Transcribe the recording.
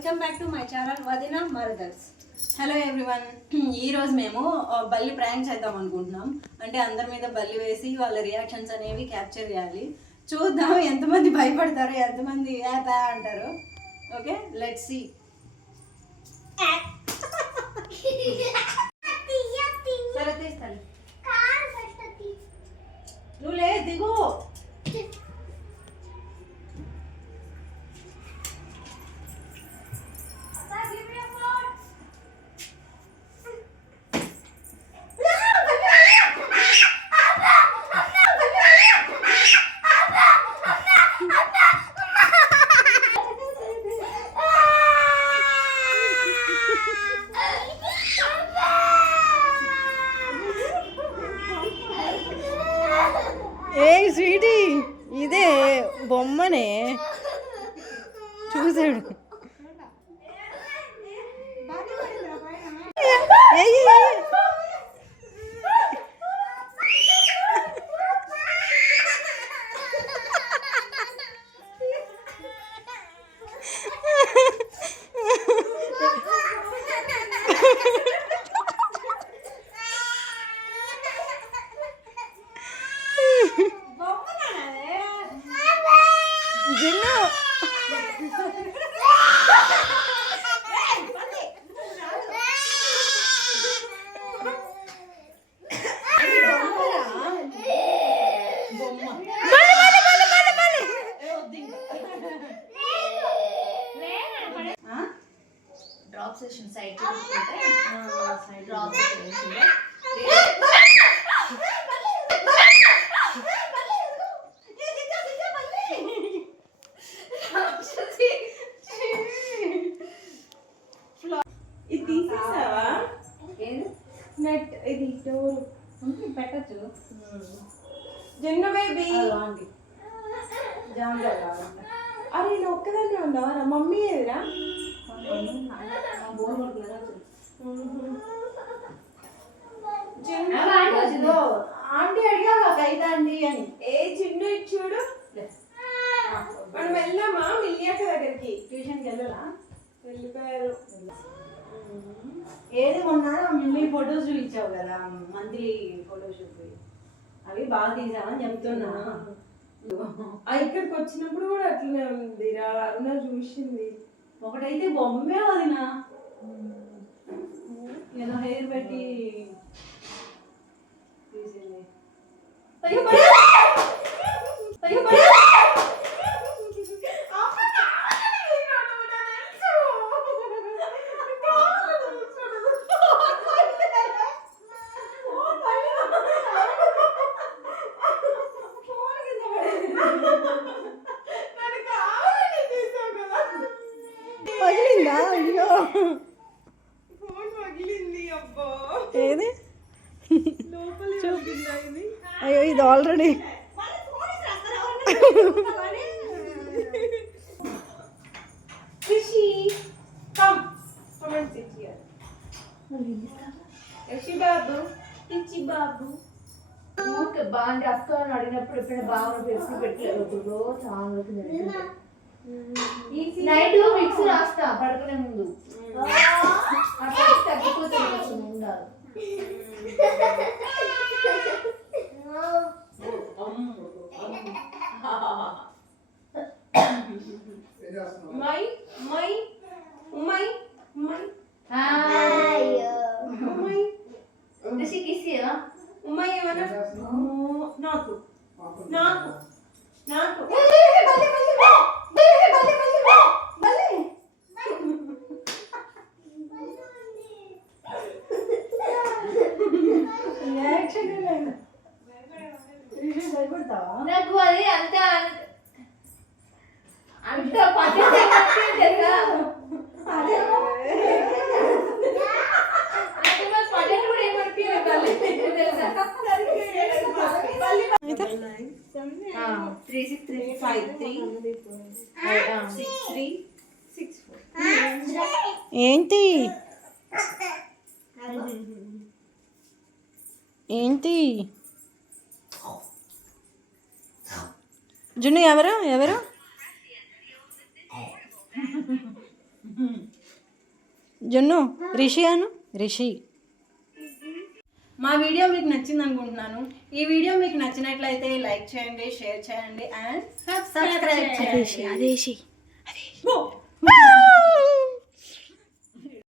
Welcome back to my channel వదిన మరదర్స్. Hello everyone, ఈరోజు మేము బల్లి ప్రాంక్ చేద్దాం అనుకుంటున్నాం. అంటే అందరి మీద బల్లి వేసి వాళ్ళ రియాక్షన్స్ అనేవి క్యాప్చర్ చేయాలి. చూద్దాం ఎంతమంది భయపడతారు, ఎంతమంది యాపా అంటారు. Okay, let's see. సరే తీస్తాను, నువ్వు లే దిగు. ఏ స్వీటీ, ఇదే బొమ్మనే చూసాడు. Gin drop session side drop session ఇది తీసేసావా? నెట్ ఇది డోర్ పెట్టచ్చు. జిన్ను బేబీ, అరే నేను ఒక్కదాన్ని ఉన్నావా? మమ్మీ ఏదిరా? ఆంటీ అడిగా అయితే అండి అని. ఏ చిన్ను ఇచ్చుడు. మనం వెళ్ళామా మిల్లియాక దగ్గరికి? ట్యూషన్కి వెళ్ళలా? వెళ్ళిపోయారు. ఏది మొన్న మిమ్మల్ని ఫొటోస్ చూపించావు కదా, మంత్లీ ఫోటోషూట్, అవి బాగా తీసామని చెప్తున్నా. ఇక్కడికి వచ్చినప్పుడు కూడా అట్లనే ఉంది రా. అన్న చూసింది. ఒకటైతే బొమ్మే వదినా, ఏదో హెయిర్ పెట్టి తీసింది. అయ్యో అయ్యో పగిలిందా? అయ్యో ఫోన్ పగిలింది. అబ్బా ఏది లోపల ఇది. అయ్యో ఇది ఆల్రెడీ ఖుషి కమ్ కమెంట్ చేయ. యశి బాబు, పిచ్చి బాబు. ఊరికే బాగుంది అక్క అని అడిగినప్పుడు ఎప్పుడైనా బాగా పెట్టి పెట్టలేదు. చాలా నైట్ మిక్స్ రాస్తా పడుకునే ముందు, అట్లా తగ్గిపోతుంది. ఉండాలి మై మై మై మై కిసి మై ఏమన్నా నాకు నాకు నాకు భయపడతావా? నాకు అది అంత అంత పద్ధతి కూడా ఏమనిపించదు. 36353636 ఏంటి ఏంటి జున్ను ఎవరు ఎవరు జున్ను రిషి అను రిషి. మా వీడియో మీకు నచ్చింది అనుకుంటున్నాను. ఈ వీడియో మీకు నచ్చినట్లయితే లైక్ చేయండి, షేర్ చేయండి అండ్ సబ్స్క్రైబ్ చేయండి.